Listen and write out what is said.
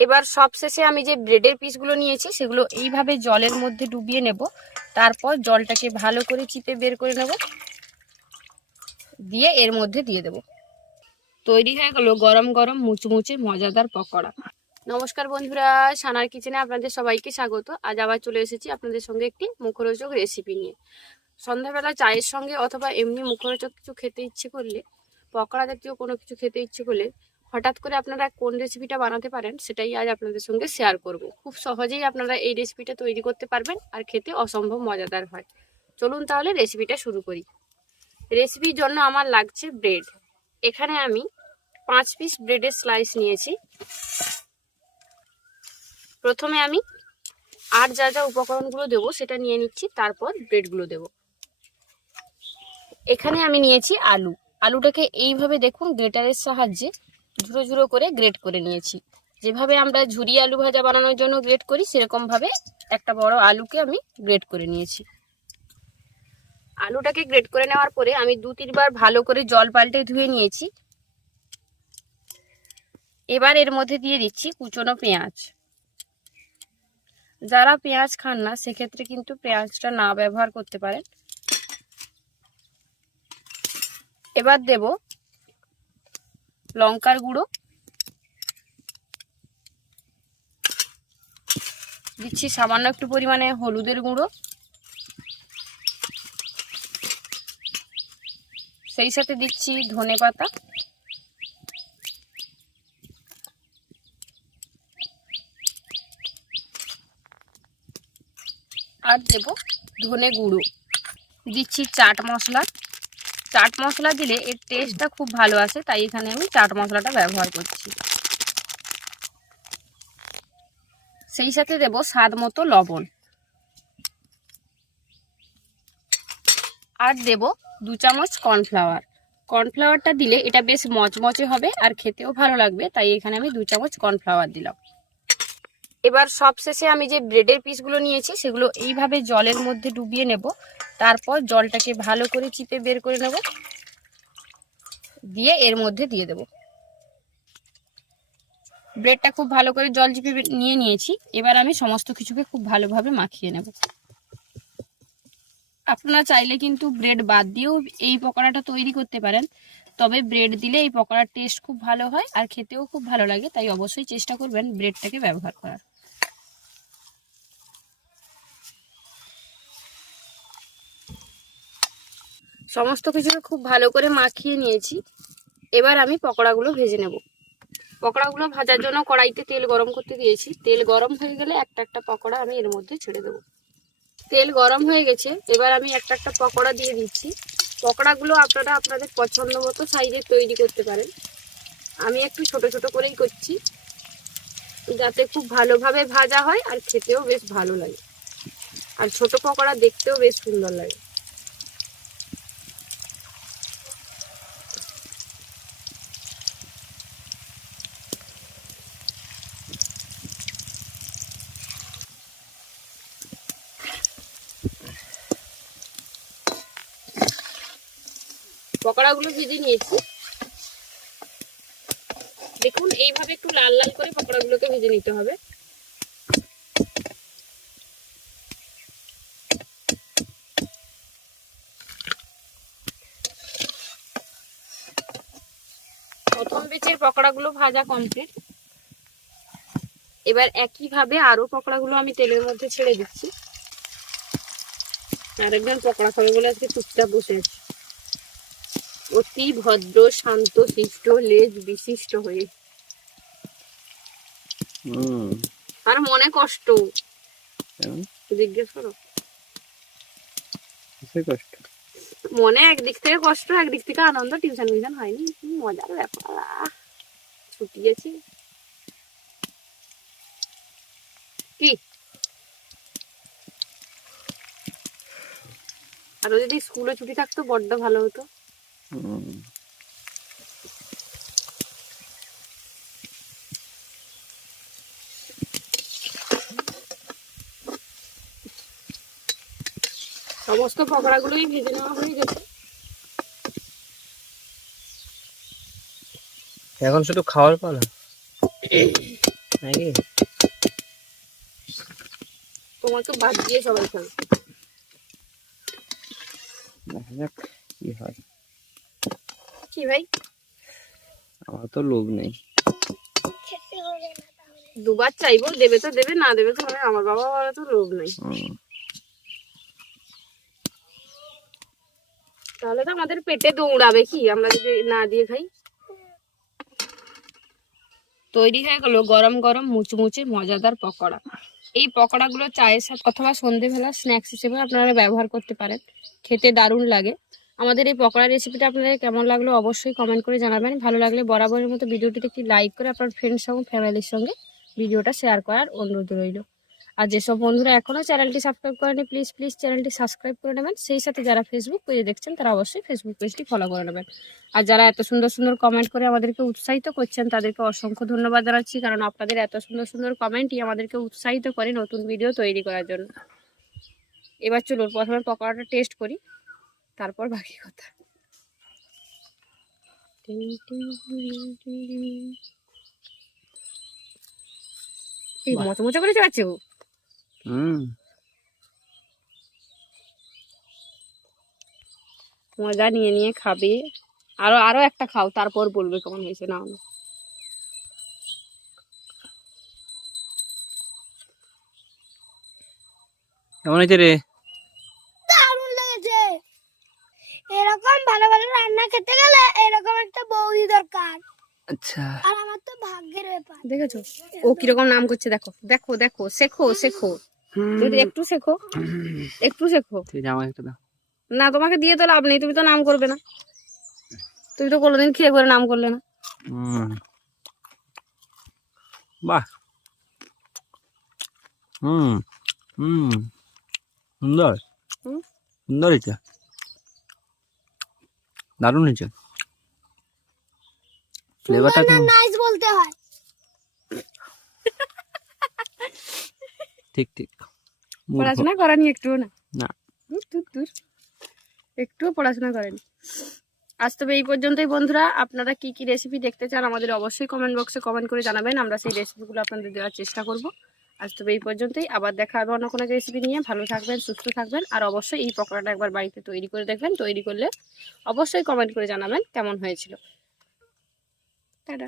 এবার সব শেষে আমি যে ব্রেডের পিসগুলো নিয়েছি, সেগুলো এইভাবে জলের মধ্যে ডুবিয়ে নেব। তারপর জলটাকে ভালো করে চিপে বের করে নেব। দিয়ে এর মধ্যে দিয়ে দেব। তৈরি হয়ে গেল গরম গরম মুচমুচে মজাদার পকোড়া। নমস্কার বন্ধুরা, সানার কিচেনে আপনাদের সবাইকে স্বাগত। আজ আবার চলে এসেছি আপনাদের সঙ্গে একটি মুখরোচক রেসিপি নিয়ে। সন্ধ্যাবেলা চায়ের সঙ্গে অথবা এমনি মুখরোচক কিছু খেতে ইচ্ছে করলে, পকোড়া জাতীয় কোনো কিছু খেতে ইচ্ছে করলে হঠাৎ করে আপনারা কোন রেসিপিটা বানাতে পারেন, সেটাই আজ আপনাদের সঙ্গে শেয়ার করব। খুব সহজেই আপনারা এই রেসিপিটা তৈরি করতে পারবেন আর খেতে অসম্ভব মজাদার হয়। চলুন তাহলে রেসিপিটা শুরু করি। রেসিপির জন্য আমার লাগছে ব্রেড এখানে আমি পাঁচ পিস ব্রেডের স্লাইস নিয়েছি। প্রথমে আমি আর যা যা উপকরণগুলো দেবো, সেটা নিয়ে নিচ্ছি, তারপর ব্রেডগুলো দেবো। এখানে আমি নিয়েছি আলু। আলুটাকে এইভাবে দেখুন গ্রেটারের সাহায্যে ঝুড়ো ঝুড়ো করে গ্রেট করে নিয়েছি। যেভাবে আমরা ঝুরি আলু ভাজা বানানোর জন্য গ্রেট করি সেরকম ভাবে একটা বড় আলুকে আমি গ্রেট করে নিয়েছি। আলুটাকে গ্রেট করে নেওয়ার পরে আমি দু তিনবার ভালো করে জল পাল্টে ধুয়ে নিয়েছি। এবার এর মধ্যে দিয়ে দিচ্ছি কুচনো পেঁয়াজ। যারা পেঁয়াজ খান না, সেক্ষেত্রে কিন্তু পেঁয়াজটা না ব্যবহার করতে পারেন। এবার দেব লঙ্কার গুঁড়ো। দিচ্ছি সামান্য একটু পরিমাণে হলুদের গুঁড়ো। সেই সাথে দিচ্ছি ধনে পাতা। আর দেব ধনে গুঁড়ো। দিচ্ছি চাট মশলা। চাট মশলা দিলে এর টেস্টটা খুব ভালো আসে, তাই এখানে আমি চাট মশলাটা ব্যবহার করছি। সেই সাথে দেব স্বাদ মতো লবণ। আর দেব দু চামচ কর্নফ্লাওয়ার। কর্নফ্লাওয়ারটা দিলে এটা বেশ মচমচে হবে আর খেতেও ভালো লাগবে, তাই এখানে আমি দু চামচ কর্নফ্লাওয়ার দিলাম। এবার সবশেষে আমি যে ব্রেডের পিসগুলো নিয়েছি, সেগুলো এইভাবে জলের মধ্যে ডুবিয়ে নেব। তারপর জলটাকে ভালো করে চিপে বের করে নেব। দিয়ে এর মধ্যে দিয়ে দেব। ব্রেডটা খুব ভালো করে জল চিপে নিয়ে নিয়েছি। এবার আমি সমস্ত কিছুকে খুব ভালোভাবে মাখিয়ে নেব। আপনারা চাইলে কিন্তু ব্রেড বাদ দিয়েও এই পকোড়াটা তৈরি করতে পারেন। তবে ব্রেড দিলে এই পকোড়ার টেস্ট খুব ভালো হয় আর খেতেও খুব ভালো লাগে, তাই অবশ্যই চেষ্টা করবেন ব্রেডটাকে ব্যবহার করার। সমস্ত কিছুকে খুব ভালো করে মাখিয়ে নিয়েছি। এবার আমি পকোড়াগুলো ভেজে নেব। পকোড়াগুলো ভাজার জন্য কড়াইতে তেল গরম করতে দিয়েছি। তেল গরম হয়ে গেলে একটা একটা পকোড়া আমি এর মধ্যে ছেড়ে দেবো। তেল গরম হয়ে গেছে, এবার আমি একটা একটা পকোড়া দিয়ে দিচ্ছি। পকোড়াগুলো আপনারা আপনাদের পছন্দ মতো সাইজের তৈরি করতে পারেন। আমি একটু ছোট ছোট করেই করছি। যাতে খুব ভালোভাবে ভাজা হয় আর খেতেও বেশ ভালো লাগে। আর ছোট পকোড়া দেখতেও বেশ সুন্দর লাগে। পকোড়াগুলো ভেজে নিয়েছি। দেখুন, এইভাবে একটু লাল লাল করে পকোড়াগুলোকে ভেজে নিতে হবে। প্রথম বেচের পকোড়াগুলো ভাজা কমপ্লিট এবার একইভাবে আরও পকোড়াগুলো আমি তেলের মধ্যে ছেড়ে দিচ্ছি। আরেকজন পকোড়া খাবে বলে আজকে চুপচাপ বসে আছে। অতি ভদ্র শান্ত শিষ্ট লেজ বিশিষ্ট হয়ে। আর মনে কষ্ট। জিজ্ঞেস করো। কষ্ট? মনে একদিক থেকে কষ্ট একদিক থেকে আনন্দ টিউশন মিশন হয়নি। মজার ব্যাপার ছুটি গেছি কি? আরও যদি স্কুলে ছুটি থাকতো বড্ড ভালো হতো। সমস্ত পকোড়াগুলোই ভেজে নেওয়া হয়ে গেছে। এখন শুধু খাওয়ার পালা? নাকি? তোমাকে বাদ দিয়ে সবাই খাবে। দেখা যাক কি হয়। কি ভাই? আমার তো লোভ নেই। দুবার চাইব দেবে তো দেবে না দেবে তো আমার বাবা বাবা তো লোভ নেই। তাহলে তো আমাদের পেটে দৌড়াবে কি? আমরা যদি না দিয়ে খাই। তৈরি হয়ে গেল গরম গরম মুচমুচে মজাদার পকোড়া। এই পকোড়াগুলো চায়ের সাথে অথবা সন্ধেবেলা স্ন্যাক্স হিসেবে আপনারা ব্যবহার করতে পারেন। খেতে দারুণ লাগে। আমাদের এই পকোড়া রেসিপিটা আপনাদের কেমন লাগল অবশ্যই কমেন্ট করে জানাবেন। ভালো লাগলে বরাবরের মতো ভিডিওটিতে একটি লাইক করে আপনার ফ্রেন্ডস এবং ফ্যামিলির সঙ্গে ভিডিওটা শেয়ার করার অনুরোধ রইল। আর যেসব বন্ধুরা এখনও চ্যানেলটি সাবস্ক্রাইব করেনি প্লিজ প্লিজ চ্যানেলটি সাবস্ক্রাইব করে নেবেন। সেই সাথে যারা ফেসবুক পেজে দেখছেন, তারা অবশ্যই ফেসবুক পেজটি ফলো করে নেবেন। আর যারা এত সুন্দর সুন্দর কমেন্ট করে আমাদেরকে উৎসাহিত করছেন, তাদেরকে অসংখ্য ধন্যবাদ জানাচ্ছি, কারণ আপনাদের এত সুন্দর সুন্দর কমেন্টই আমাদেরকে উৎসাহিত করে নতুন ভিডিও তৈরি করার জন্য। এবার চলুন, প্রথমে পকোড়াটা টেস্ট করি। তারপর বাকি কথা। এই মচা মচা করে চাচ্ছে ও। মজা নিয়ে নিয়ে খাবে। আরও আরও একটা খাও তারপর বলবে কেমন হয়েছে না না কেমন হয়েছে রে? রান্না খেতে গেলে এরকম একটা বৌদি দরকার। আচ্ছা। আর আমার তো ভাগ্যের ব্যাপার। দেখেছ? ও কীরকম নাম করছে দেখো। দেখো দেখো শেখো শেখো। যদি একটু শেখো একটু শেখো। ঠিক একটা দাও। না তোমাকে দিয়ে তো লাভ নেই তুমি তো নাম করবে না। তুমি তো কোনোদিন খেয়ে করে নাম করলে না। হুম। বাহ। হুম। হুম। সুন্দর। সুন্দর হয়েছে দারুণ হয়েছে। ফ্লেভারটা নাইস বলতে হয়। ঠিক ঠিক। পড়াশোনা করানি একটুও না। না। দূর দূর একটুও পড়াশোনা করেনি। আজ তবে এই পর্যন্তই বন্ধুরা। আপনারা কি কি রেসিপি দেখতে চান আমাদের অবশ্যই কমেন্ট বক্সে কমেন্ট করে জানাবেন। আমরা সেই রেসিপিগুলো আপনাদের দেওয়ার চেষ্টা করব। আজ তবে এই পর্যন্তই। আবার দেখা হবে অন্য কোনো রেসিপি নিয়ে। ভালো থাকবেন, সুস্থ থাকবেন। আর অবশ্যই এই পকোড়াটা একবার বাড়িতে তৈরি করে দেখবেন। তৈরি করলে অবশ্যই কমেন্ট করে জানাবেন কেমন হয়েছিল। টাটা।